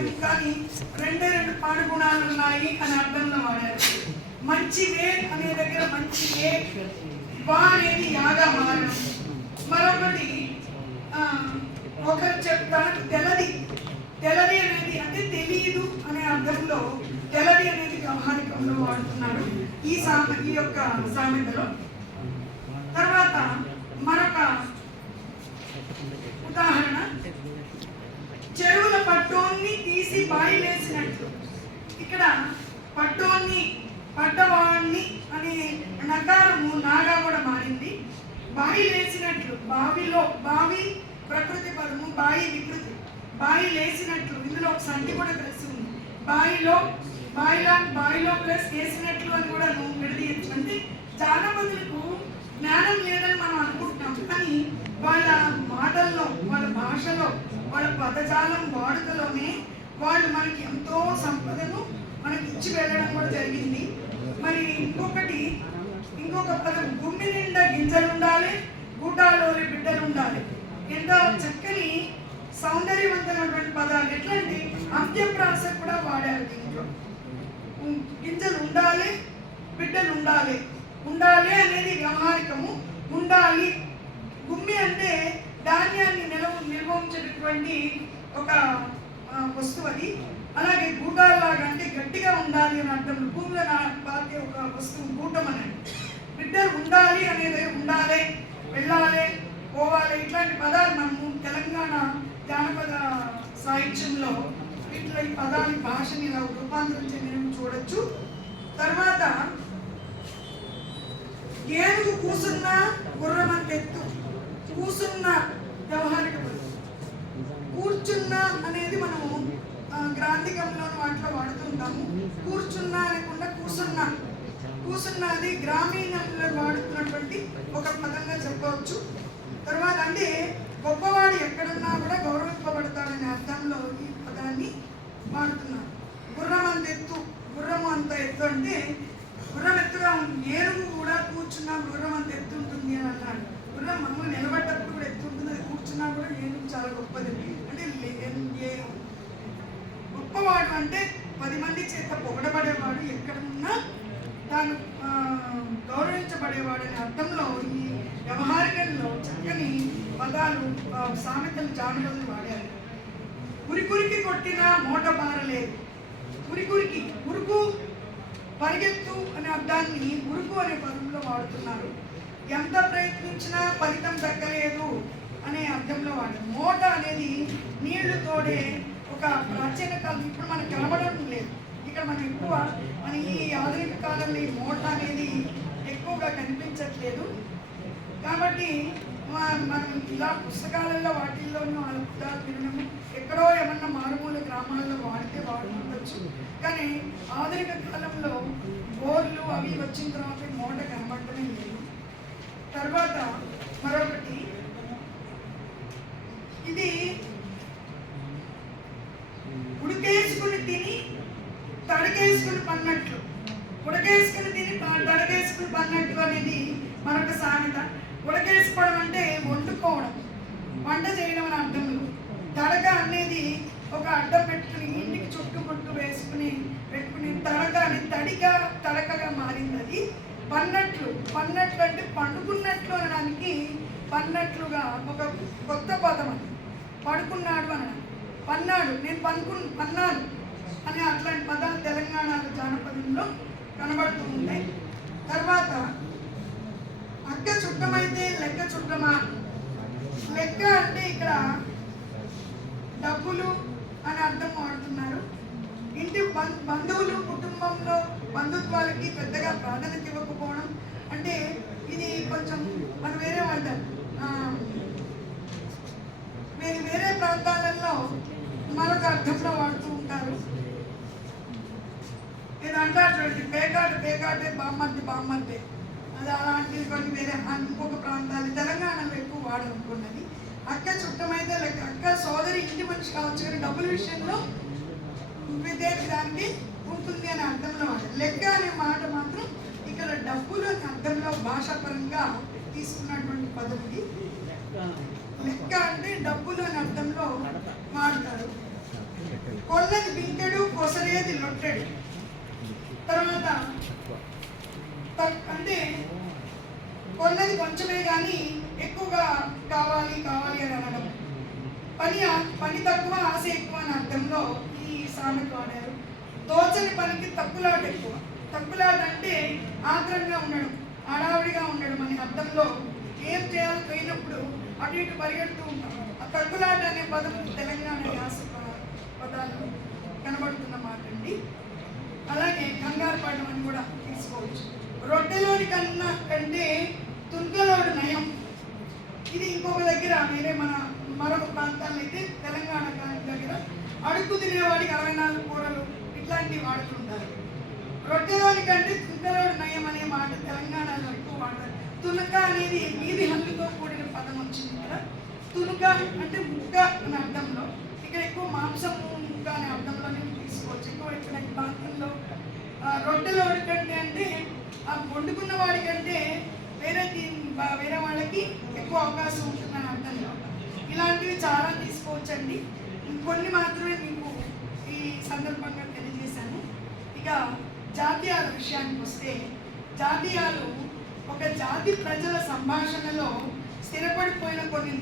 కానీ రెండే రెండు పాడుగుణాలు ఉన్నాయి అని అర్థంలో వాడారు. మంచి వే అనే దగ్గర మంచి వే, వా అనేది యాగా మారడం. మరొకటి ఒకరు చెప్తాను తెలది. తెలది అనేది అంటే తెలియదు అనే అర్థంలో తెలది అనేది వ్యవహారికంలో వాడుతున్నారు ఈ యొక్క సామెతలో. తర్వాత మరొక ఉదాహరణ, చెరువుల పట్టోన్ని తీసి బాయిలేసినట్లు. ఇక్కడ పట్టోన్ని, పడ్డవాణ్ణి అనే నకారము నాగా కూడా మారింది. బాయిలేసినట్లు, బావిలో, బావి ప్రకృతి పదము, బాయి వికృతి. బాయి లేసినట్లు, ఇందులో ఒక సంధి కూడా కలిసి ఉంది. బాయిలో, బాయిలో ప్లస్ వేసినట్లు అని కూడా నువ్వు విడదీయచ్చు. అంటే జానపదులకు జ్ఞానం లేదని మనం అనుకుంటున్నాం, కానీ వాళ్ళ మాటల్లో, వాళ్ళ భాషలో, వాళ్ళ పదజాలం వాడుకలోనే వాళ్ళు మనకి ఎంతో సంపదను మనకి ఇచ్చి వెళ్ళడం కూడా జరిగింది. మరి ఇంకొక పదం, గుమ్మి నిండా గింజలు ఉండాలి, గూటాలోని బిడ్డలు ఉండాలి. ఎంతో చక్కని సౌందర్యవంతమైనటువంటి పదాలు. ఎట్లాంటి అంత్యప్రాస కూడా వాడారు దీంట్లో. గింజలు ఉండాలి, బిడ్డలు ఉండాలి. ఉండాలి అనేది వ్యవహారికము. ఉండాలి, గుమ్మి అంటే ధాన్యాన్ని నిల్వ ఉంచేటటువంటి ఒక వస్తువు అది. అలాగే గూటాలాగా అంటే గట్టిగా ఉండాలి అని అర్థం. భూమిలో పాతే ఒక వస్తువు గూటం అనేది. బిడ్డలు ఉండాలి అనేది ఉండాలి, వెళ్ళాలి, పోవాలి, ఇట్లాంటి పదాలు మనము తెలంగాణ జానపద సాహిత్యంలో ఇట్లా ఈ పదాన్ని భాషని రూపాంతరం చెందినవి చూడొచ్చు. తర్వాత ఏనుగు కూసున్న గుర్రమంతెత్తు. కూసున్న వ్యవహారిక పదం. కూర్చున్న అనేది మనము గ్రాంధికంలో వాటిలో వాడుతుంటాము. కూర్చున్న అనకుండా కూసున్న. కూసున్న అది గ్రామీణంలో వాడుతున్నటువంటి ఒక పదంగా చెప్పవచ్చు. తర్వాత అంటే గొప్పవాడు ఎక్కడున్నా కూడా గౌరవింపబడతాడనే అర్థంలో ఈ పదాన్ని వాడుతున్నారు. గుర్రం అంత ఎత్తు, గుర్రము అంత ఎత్తు అంటే గుర్రం ఎత్తుగా ఉంది. ఏనుగు కూడా కూర్చున్నా గుర్రం అంత ఎత్తు ఉంటుంది అని అన్నాడు. గుర్రం మనం నిలబడ్డప్పుడు కూడా ఎత్తు ఉంటుంది, అది కూర్చున్నా కూడా ఏనుగు చాలా గొప్పది. అంటే గొప్పవాడు అంటే 10 మంది చేత పొగడబడేవాడు, ఎక్కడున్నా తాను గౌరవించబడేవాడు అనే అర్థంలో ఈ వ్యవహారికంలో చక్కని పదాలు, సామెతలు, జానపదులు వాడారు. ఉరికి కొట్టిన మూట బారలేదు. ఉరికి, ఉరుకు, పరిగెత్తు అనే అర్థాన్ని ఉరుకు అనే పదంలో వాడుతున్నారు. ఎంత ప్రయత్నించినా ఫలితం దక్కలేదు అనే అర్థంలో వాడారు. మూట అనేది నీళ్లు తోడే ఒక ప్రాచీన కాలం, ఇప్పుడు మనకు కనబడడం లేదు. ఇక్కడ మనం ఎక్కువ ఈ ఆధునిక కాలంలో ఈ మూట అనేది ఎక్కువగా కనిపించట్లేదు. కాబట్టి మనం ఇలా పుస్తకాలలో వాటిల్లోనూ అలా తినడము, ఎక్కడో ఏమన్నా మారుమూల గ్రామాల్లో వాడితే వాడుతుండొచ్చు. కానీ ఆధునిక కాలంలో బోర్లు అవి వచ్చిన తర్వాత మూట కనబడటమే లేదు. తర్వాత మరొకటి, ఇది ఉడికేసుకుని తిని తడికేసుకుని పన్నట్లు. ఉడకేసుకుని తిని తడికేసుకుని పన్నట్లు అనేది మరొక సామెత. ఉడకేసుకోవడం అంటే వండుకోవడం, వంట చేయడం అని అర్థంలో. తడక అనేది ఒక అడ్డం పెట్టుకుని ఇంటికి చుట్టుముట్టు పెట్టుకుని తడక అని తడకగా మారింది. అది పన్నట్లు అంటే పండుకున్నట్లు అనడానికి పన్నట్లుగా ఒక కొత్త పదం. అది పడుకున్నాడు అనడం, పన్నాడు, నేను పన్నాను అనే అట్లాంటి పదాలు తెలంగాణ జానపదంలో కనబడుతూ ఉంటాయి. తర్వాత అక్క చుట్టమైతే లెక్క చుట్టమా. లెక్క అంటే ఇక్కడ డబ్బులు అని అర్థం వాడుతున్నారు. ఇంటి బంధువులు, కుటుంబంలో బంధుత్వాలకి పెద్దగా ప్రాధాన్యత ఇవ్వకపోవడం. అంటే ఇది కొంచెం మనం వేరే ప్రాంతాలలో మరొక అర్థంలో వాడుతూ ఉంటారు. ఇది అంటారు, పేకాటే బామ్మర్దే. అది అలాంటివి కొన్ని వేరే ఇంకొక ప్రాంతాలు తెలంగాణలో ఎక్కువ వాడనుకున్నది. అక్క చుట్టమైతే లెక్క, అక్క సోదరి ఇంటి మనిషి కావచ్చు, కానీ డబ్బుల విషయంలో దానికి ఉంటుంది అనే అర్థంలో వాడారు. లెక్క అనే మాట మాత్రం ఇక్కడ డబ్బులు అనే అర్థంలో భాషాపరంగా తీసుకున్నటువంటి పదం ఇది. లెక్క అంటే డబ్బులు అనే అర్థంలో వాడతారు. కొల్లది బింకెడు కొసరేది లొట్టెడు. తర్వాత అంటే కొన్నది కొంచెమే కానీ ఎక్కువగా కావాలి కావాలి అని అనడం. పని తక్కువ ఆశ ఎక్కువ అని అర్థంలో ఈ సామెత వాడారు. దోచని పనికి తక్కులాట ఎక్కువ. తక్కులాట అంటే ఆగ్రహంగా ఉండడం, హడావిడిగా ఉండడం అనే అర్థంలో ఏం చేయాలో పోయినప్పుడు అటు ఇటు పరిగెడుతూ ఉంటాం. ఆ తక్కులాట అనే పదం తెలంగాణ యాస పదాలు కనబడుతున్న మాట అండి. అలాగే కంగారు పడడం అని కూడా తీసుకోవచ్చు. రొట్టెలోని కన్నా కంటే తుంగలోడు నయం. ఇది ఇంకొక దగ్గర వేరే మరొక ప్రాంతాల్లో అయితే తెలంగాణ దగ్గర అడుగు తినేవాడికి 64 కూరలు ఇట్లాంటివి వాడుతుంటారు. రొట్టెలోని కంటే తుంగలోడు నయం అనే మాట తెలంగాణలో ఎక్కువ వాడతారు. తునక అనేది వీధి హల్లుతో కూడిన పదం వచ్చింది కదా. తునుక అంటే ముక్క అనే అర్థంలో, ఇక్కడ ఎక్కువ మాంసము ముక్క అనే అర్థంలోనే తీసుకోవచ్చు. ఎక్కువ ఇక్కడ ఈ ప్రాంతంలో రొట్టెలోడి కంటే అంటే ఆ వండుకున్న వాడికంటే వేరే వాళ్ళకి ఎక్కువ అవకాశం ఉంటుందని అర్థంలో ఇలాంటివి చాలా తీసుకోవచ్చండి. ఇంకొన్ని మాత్రమే మీకు ఈ సందర్భంగా తెలియజేశాను. ఇక జాతీయాల విషయానికి వస్తే, జాతీయాలు ఒక జాతి ప్రజల సంభాషణలో స్థిరపడిపోయిన కొన్ని